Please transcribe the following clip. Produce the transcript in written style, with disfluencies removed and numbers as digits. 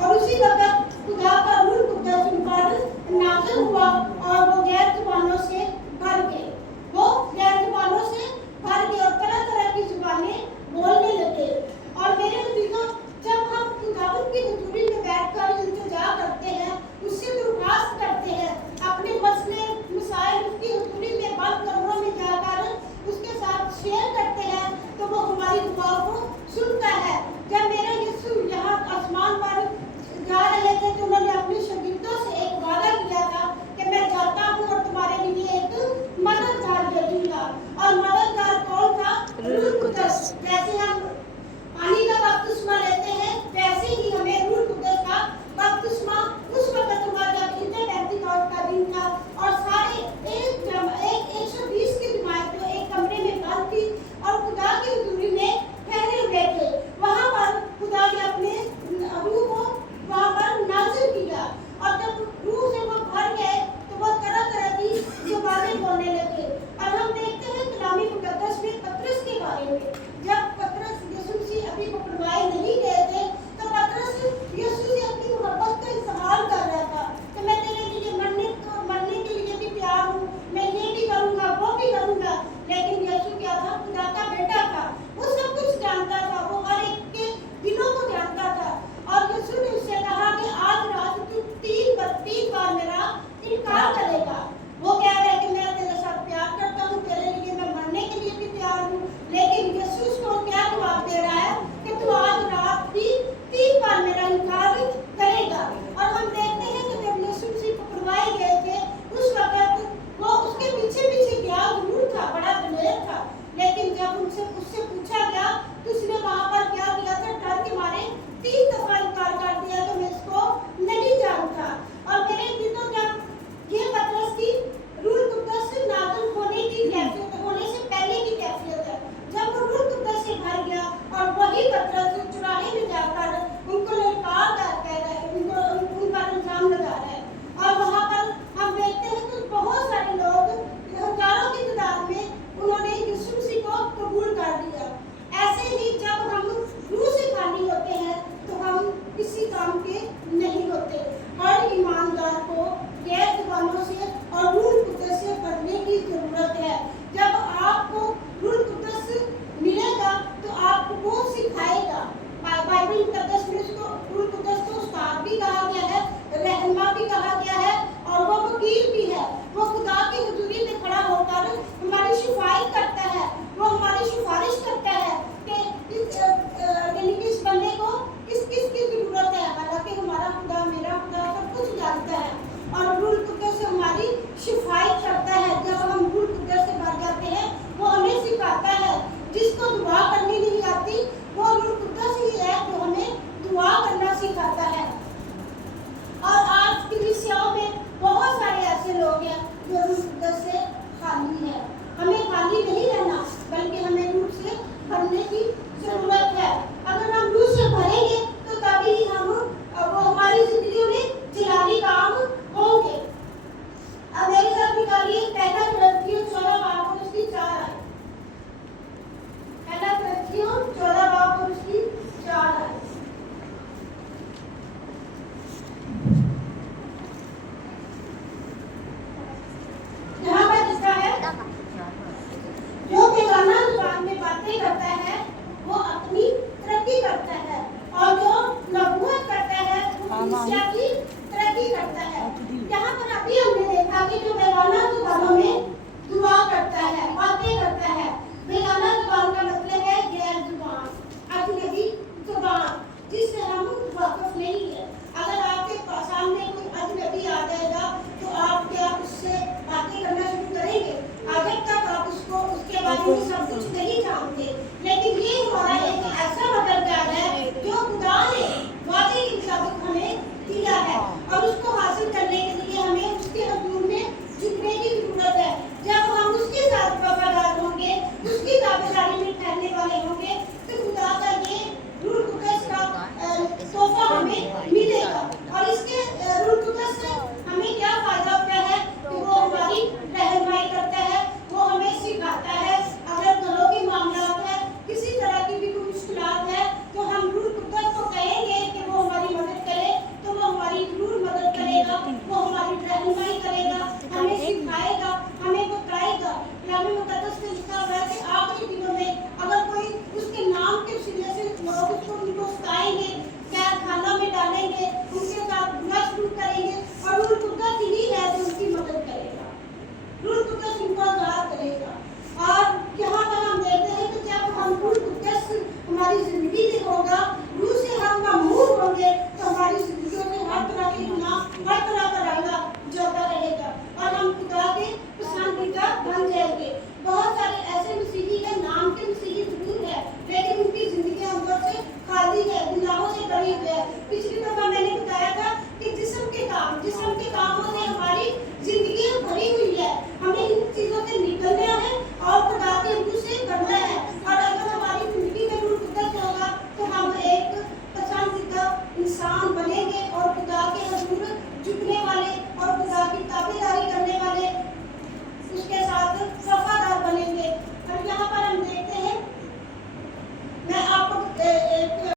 और उसी वक्त खुदा का रूह कुद्दस उन पर नाज़िल हुआ और वो गैर ज़ुबानों से भर गए। वो गैर ज़ुबानों से भर गए और तरह तरह की ज़ुबानें बोलने लगे। और मेरे अज़ीज़ों, जब हम खुदावंद की हुज़ूरी में बैठकर इल्तिजा करते हैं, उससे दरख्वास्त करते हैं, अपने मसले मसाइल उसकी हुज़ूरी में बंद कमरों में जाकर उसके साथ शेयर करते हैं, तो वो हमारी दुआओं को सुनता है। जब मेरा यीशु यहाँ आसमान पर जा रहे थे तो उन्होंने अपने शागिर्दों से एक वादा किया था कि मैं जाता हूँ और तुम्हारे लिए एक मददगार भेजूंगा। और मददगार कौन था? रूह कुद्दस। जैसे हम पानी का बपतिस्मा लेते हैं, वैसे ही हमें रूह कुद्दस का बपतिस्मा उस वक्त हुआ जब पेंटिकॉस्ट का दिन था और सारे 120 की जमात जो एक कमरे में बंद थी और खुदा की हुज़ूरी में ठहरे हुए थे। वहाँ पर खुदा ने अपने रूह को वहाँ पर नाज़िल किया और जब रूह से वो भर गए तो वो तरह तरह की ज़ुबानें बोलने लगे। और हम देखते हैं कलामी मुक़द्दस में पतरस के बारे में, जब पतरस यीशु मसीह अभी पकड़वाए नहीं गए थे तो पतरस यीशु से अपनी मोहब्बत का इज़हार कर रहा था कि मैं तेरे लिए मरने के लिए भी तैयार हूँ, मैं ये भी करूँगा वो भी करूँगा। लेकिन यीशु क्या था? खुदा का बेटा था, वो सब कुछ जानता था, वो हर एक के दिलों को जानता था। और यीशु ने उससे कहा कि आज रात तू 3 बार मेरा इनकार करेगा। वो कह रहा है कि मैं तेरे साथ प्यार करता हूँ, तेरे लिए मैं मरने के लिए भी तैयार हूँ। लेकिन यीशु उसको क्या जवाब दे रहा है कि तू आज रात भी 3 बार मेरा इनकार करेगा। और हम देखते हैं कि जब यीशु मसीह पकड़वाए गए थे उस वक्त वो उसके पीछे पीछे गया जरूर था, बड़ा दलेर था, लेकिन जब उससे पूछा गया तो उसने वहाँ पर क्या किया था? डर के मारे 3 दफा इनकार कर दिया कि मैं इसको नहीं जानता। और मेरे दिलों जब ये पतरस की रूह कुद्दस से नाज़िल होने की कैफियत, होने से पहले की कैफियत है, जब वो रूह कुद्दस से भर गया और वही पतरस चुराहे में जाकर उनको ललकार कह रहा है, उन पर इल्जाम लगा रहा है। और वहाँ पर हम देखते हैं कि बहुत सारे लोग हजारों की तादाद में उन्होंने यीशु मसीह को कबूल कर लिया। ऐसे ही जब हम रूह से खाली होते हैं तो हम किसी काम के नहीं होते। हर ईमानदार को गैर ज़ुबानों से और रूह कुद्दस से भरने की ज़रूरत है। जब आपको रूह कुद्दस मिलेगा तो आपको वो सिखाएगा। बाइबल मुक़द्दस में उसको रूह कुद्दस को उस्ताद भी कहा गया है, रहनुमा भी कहा गया है और वो वकील भी है। वो खुदा की हुज़ूरी में खड़ा होकर हमारी शिफायत करता